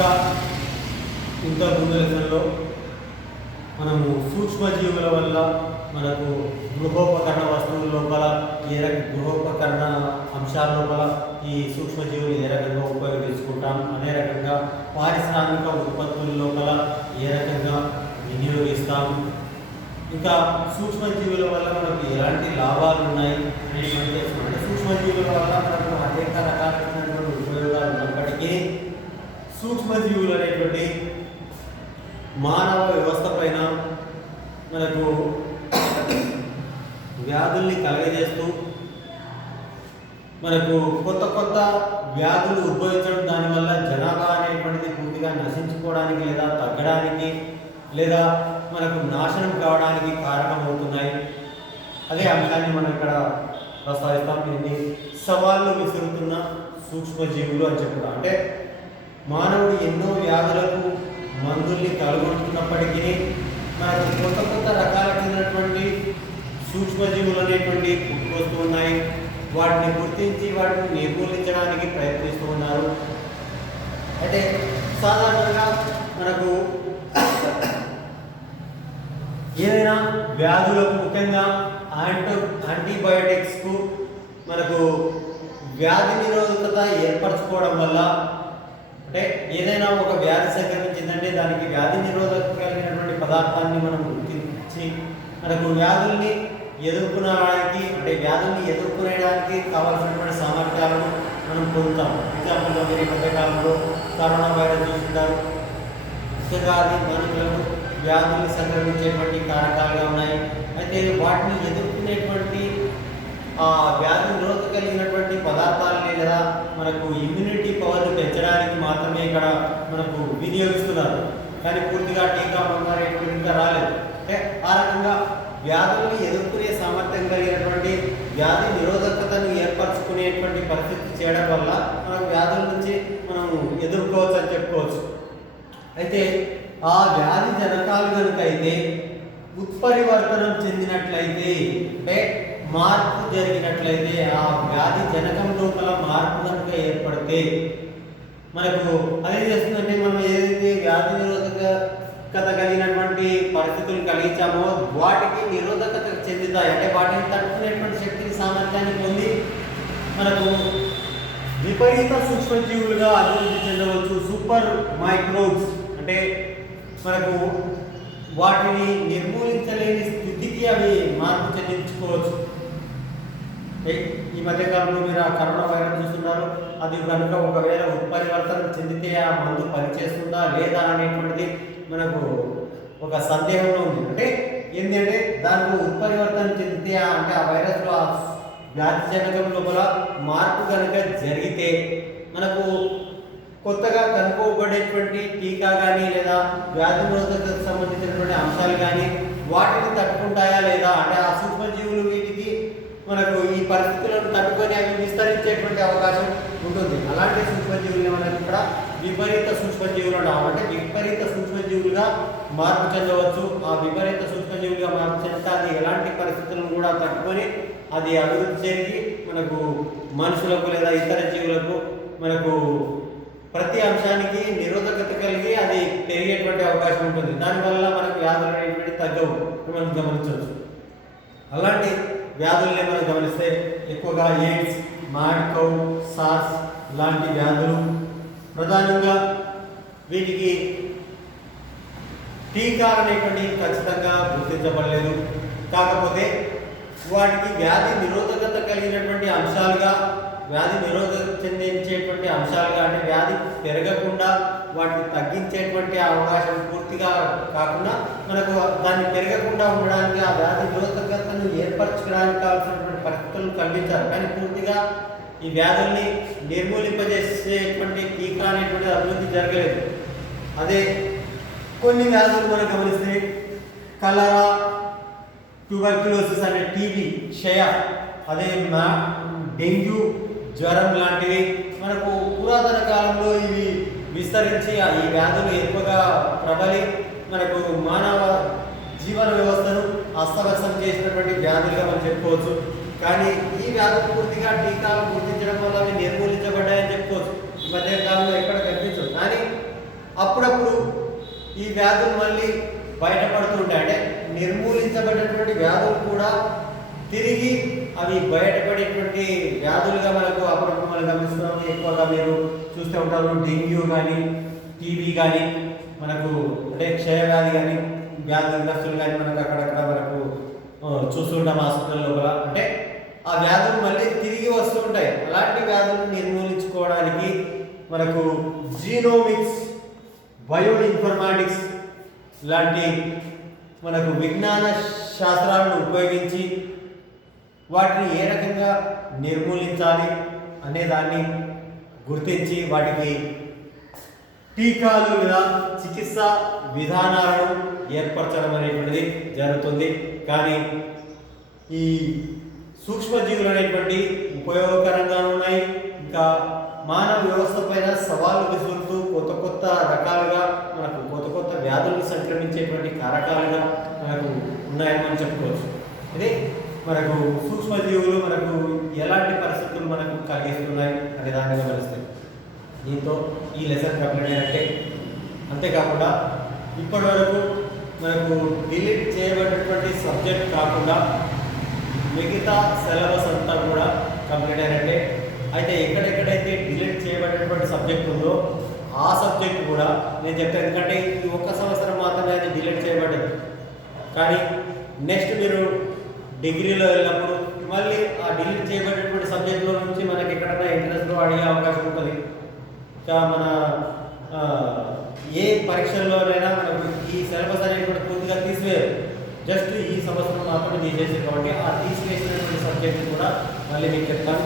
ఇంకా ఇంత ముందు లెసన్లో మనము సూక్ష్మజీవుల వల్ల మనకు గృహోపకరణ వస్తువుల లోపల గృహోపకరణ అంశాల లోపల ఈ సూక్ష్మజీవులు ఏ రకంగా ఉపయోగించుకుంటాం, అదే రకంగా పారిశ్రామిక ఉత్పత్తుల లోపల ఏ రకంగా వినియోగిస్తాం, ఇంకా సూక్ష్మజీవుల వల్ల మనకు ఎలాంటి లాభాలు ఉన్నాయి అనేటువంటి తెలుసుకుంటే సూక్ష్మజీవుల వల్ల మనకు అనేక రకాలైనటువంటి ఉపయోగాలు ఉన్నప్పటికీ సూక్ష్మజీవులు అనేటువంటి మానవ వ్యవస్థ పైన మనకు వ్యాధుల్ని కలగజేస్తూ మనకు కొత్త కొత్త వ్యాధులు ఉద్భవించడం, దానివల్ల జనాభా అనేటువంటిది పూర్తిగా నశించుకోవడానికి లేదా తగ్గడానికి లేదా మనకు నాశనం కావడానికి కారణమవుతున్నాయి. అదే అంశాన్ని మనం ఇక్కడ ప్రస్తావిస్తాం. దీన్ని సవాళ్ళు విసురుతున్న సూక్ష్మజీవులు అని చెప్తాం. అంటే మానవుడు ఎన్నో వ్యాధులకు మందుల్ని కలుగుతున్నప్పటికీ మనకు కొత్త కొత్త రకాలైనటువంటి సూక్ష్మజీవులు అనేటువంటి పుట్టుకొస్తూ ఉన్నాయి. వాటిని గుర్తించి వాటిని నిర్మూలించడానికి ప్రయత్నిస్తూ ఉన్నారు. అయితే సాధారణంగా మనకు ఏదైనా వ్యాధులకు ముఖ్యంగా యాంటీబయోటిక్స్కు మనకు వ్యాధి నిరోధకత ఏర్పరచుకోవడం వల్ల, అంటే ఏదైనా ఒక వ్యాధి సంక్రమించిందంటే దానికి వ్యాధి నిరోధక కలిగినటువంటి పదార్థాన్ని మనం గుర్తించి మనకు వ్యాధుల్ని ఎదుర్కొనడానికి, అంటే వ్యాధుల్ని ఎదుర్కొనేయడానికి కావాల్సినటువంటి సామర్థ్యాలను మనం పొందుతాం. ఎగ్జాంపుల్గా మీరు ఈ మధ్యకాలంలో కరోనా వైరస్ చూస్తుంటారు. ముఖ్యంగా అది మానవులకు వ్యాధుల్ని సంక్రమించేటువంటి కారకాలుగా ఉన్నాయి. అయితే వాటిని ఎదుర్కొనేటువంటి వ్యాధి నిరోధక కలిగినటువంటి పదార్థాలని లేదా మనకు ఇమ్యూనిటీ పవర్ని పెంచడానికి మాత్రమే ఇక్కడ మనకు వినియోగిస్తున్నారు. కానీ పూర్తిగా టీకా మందారేటువంటి ఇంకా రాలేదు. అంటే ఆ రకంగా వ్యాధుల్ని ఎదుర్కొనే సామర్థ్యం కలిగినటువంటి వ్యాధి నిరోధకతను ఏర్పరచుకునేటువంటి పరిస్థితి చేయడం వల్ల మనకు వ్యాధుల నుంచి మనం ఎదుర్కోవచ్చు అని చెప్పుకోవచ్చు. అయితే ఆ వ్యాధి జనకాలు కనుక అయితే ఉత్పరివర్తనం చెందినట్లయితే, అంటే మార్పు జరిగినట్లయితే, ఆ వ్యాధి జనకం లోపల మార్పు కనుక ఏర్పడితే మనకు అదే చేస్తుందంటే మనం ఏదైతే వ్యాధి నిరోధకత కలిగినటువంటి పరిస్థితులు కలిగించామో వాటికి నిరోధకత చెందుతాయి. అంటే వాటిని తట్టుకునేటువంటి శక్తిని సామర్థ్యాన్ని పొంది మనకు విపరీత సూక్ష్మజీవులుగా అభివృద్ధి చెందవచ్చు. సూపర్ మైక్రోబ్స్ అంటే మనకు వాటిని నిర్మూలించలేని స్థితికి అవి మార్పు చెందించుకోవచ్చు. ఈ మధ్యకాలంలో మీరు ఆ కరోనా వైరస్ చూస్తున్నారు. అది కనుక ఒకవేళ ఉత్పరివర్తనం చెందితే ఆ మందు పనిచేస్తుందా లేదా అనేటువంటిది మనకు ఒక సందేహంలో ఉంది. అంటే ఏంటంటే దానికి ఉత్పరివర్తనం చెందితే అంటే ఆ వైరస్లో ఆ వ్యాధి జనకం లోపల మార్పు కనుక జరిగితే మనకు కొత్తగా కనుక్కోబడేటువంటి టీకా కానీ లేదా వ్యాధి నిరోధకతకు సంబంధించినటువంటి అంశాలు కానీ వాటిని తట్టుకుంటాయా లేదా, అంటే ఆ సూక్ష్మజీవులు వీటికి మనకు ఈ పరిస్థితులను తట్టుకొని అవి విస్తరించేటువంటి అవకాశం ఉంటుంది. అలాంటి సూక్ష్మజీవులు మనకి ఇక్కడ విపరీత సూక్ష్మజీవులు అంటాం. అంటే విపరీత సూక్ష్మజీవులుగా మార్పు చెందవచ్చు. ఆ విపరీత సూక్ష్మజీవులుగా మార్పు చెందితే అది ఎలాంటి పరిస్థితులను కూడా తట్టుకొని అది అభివృద్ధి జరిగి మనకు మనుషులకు లేదా ఇతర జీవులకు మనకు ప్రతి అంశానికి నిరోధకత కలిగి అది పెరిగేటువంటి అవకాశం ఉంటుంది. దానివల్ల మనకు వ్యాధులు అనేటువంటి తగ్గవు మనం గమనించవచ్చు. అలాంటి వ్యాధుల్ని మనం గమనిస్తే ఎక్కువగా ఎయిడ్స్, మ్యాడ్ కౌ, సార్స్ లాంటి వ్యాధులు ప్రధానంగా వీటికి టీకాలు అనేటువంటివి ఖచ్చితంగా గుర్తించబడలేదు. కాకపోతే వాటికి వ్యాధి నిరోధకత కలిగినటువంటి అంశాలుగా, వ్యాధి నిరోధక చెందించేటువంటి అంశాలుగా, అంటే వ్యాధి పెరగకుండా వాటిని తగ్గించేటువంటి అవకాశం పూర్తిగా కాకుండా మనకు దాన్ని పెరగకుండా ఉండడానికి ఆ వ్యాధి నిరోధకతను ఏర్పరచుకోవడానికి కావాల్సినటువంటి పరిస్థితులను కల్పించారు. కానీ పూర్తిగా ఈ వ్యాధుల్ని నిర్మూలింపజేసేటువంటి టీకా అనేటువంటి అభివృద్ధి జరగలేదు. అదే కొన్ని వ్యాధులు మనం గమనిస్తే కలరా, ట్యూబర్క్యులోసిస్ అనే టీబీ, క్షయ, అదే డెంగ్యూ, జ్వరం లాంటివి మనకు పురాతన కాలంలో ఇవి విస్తరించి ఈ వ్యాధులు ఎక్కువగా ప్రబలి మనకు మానవ జీవన వ్యవస్థను అస్తవ్యస్తం చేసినటువంటి వ్యాధులుగా మనం చెప్పుకోవచ్చు. కానీ ఈ వ్యాధులు పూర్తిగా టీకాలు గుర్తించడం వల్ల అవి నిర్మూలించబడ్డాయని చెప్పుకోవచ్చు. ఈ మధ్య కాలంలో ఎక్కడ కనిపించదు. కానీ అప్పుడప్పుడు ఈ వ్యాధులు మళ్ళీ బయటపడుతుంటాయి. అంటే నిర్మూలించబడినటువంటి వ్యాధులు కూడా తిరిగి అవి బయటపడేటువంటి వ్యాధులుగా మనకు అప్పుడప్పుడు మనం గమనిస్తున్నాము. ఎక్కువగా మీరు చూస్తూ ఉంటారు, డెంగ్యూ కానీ, టీబీ కానీ, మనకు అంటే క్షయవ్యాధి కానీ, వ్యాధులు కానీ మనకు అక్కడక్కడ మనకు చూస్తుంటాం హాస్పిటల్ లోపల. అంటే ఆ వ్యాధులు మళ్ళీ తిరిగి వస్తూ ఉంటాయి. అలాంటి వ్యాధులను నిర్మూలించుకోవడానికి మనకు జీనోమిక్స్, బయో ఇన్ఫర్మాటిక్స్ లాంటి మనకు విజ్ఞాన శాస్త్రాలను ఉపయోగించి వాటిని ఏ రకంగా నిర్మూలించాలి అనే దాన్ని గుర్తించి వాటికి టీకాలు లేదా చికిత్స విధానాలను ఏర్పరచడం అనేటువంటిది జరుగుతుంది. కానీ ఈ సూక్ష్మజీవులు అనేటువంటి ఉపయోగకరంగా ఉన్నాయి. ఇంకా మానవ వ్యవస్థ పైన సవాళ్ళు విసురుతూ కొత్త కొత్త రకాలుగా మనకు కొత్త వ్యాధులను సంక్రమించేటువంటి కారకాలుగా మనకు ఉన్నాయని మనం చెప్పుకోవచ్చు. ఇది మనకు సూక్ష్మజీవులు మనకు ఎలాంటి పరిస్థితులు మనకు కలిగిస్తున్నాయి అనే దాన్ని గమనిస్తాయి. దీంతో ఈ లెసన్ కంప్లీట్ అయినట్టే. అంతేకాకుండా ఇప్పటి వరకు మనకు డిలీట్ చేయబడినటువంటి సబ్జెక్ట్ కాకుండా మిగతా సిలబస్ అంతా కూడా కంప్లీట్ అయినట్టే. అయితే ఎక్కడెక్కడైతే డిలీట్ చేయబడినటువంటి సబ్జెక్ట్ ఉందో ఆ సబ్జెక్ట్ కూడా నేను చెప్తాను. ఎందుకంటే ఈ ఒక్క సంవత్సరం మాత్రమే అది డిలీట్ చేయబడ్డది. కానీ నెక్స్ట్ మీరు డిగ్రీలో వెళ్ళినప్పుడు మళ్ళీ ఆ డిలీట్ చేయబడినటువంటి సబ్జెక్టులో నుంచి మనకి ఎక్కడైనా ఇంట్రెస్ట్లో అడిగే అవకాశం ఉంటుంది. ఇంకా మన ఏ పరీక్షల్లోనైనా మనకు ఈ సిలబస్ అనేది కూడా పూర్తిగా తీసివేయరు. జస్ట్ ఈ సంవత్సరం మాత్రమే తీసేసారు. కాబట్టి ఆ తీసివేసినటువంటి సబ్జెక్ట్ కూడా మళ్ళీ మీకు చెప్తాను.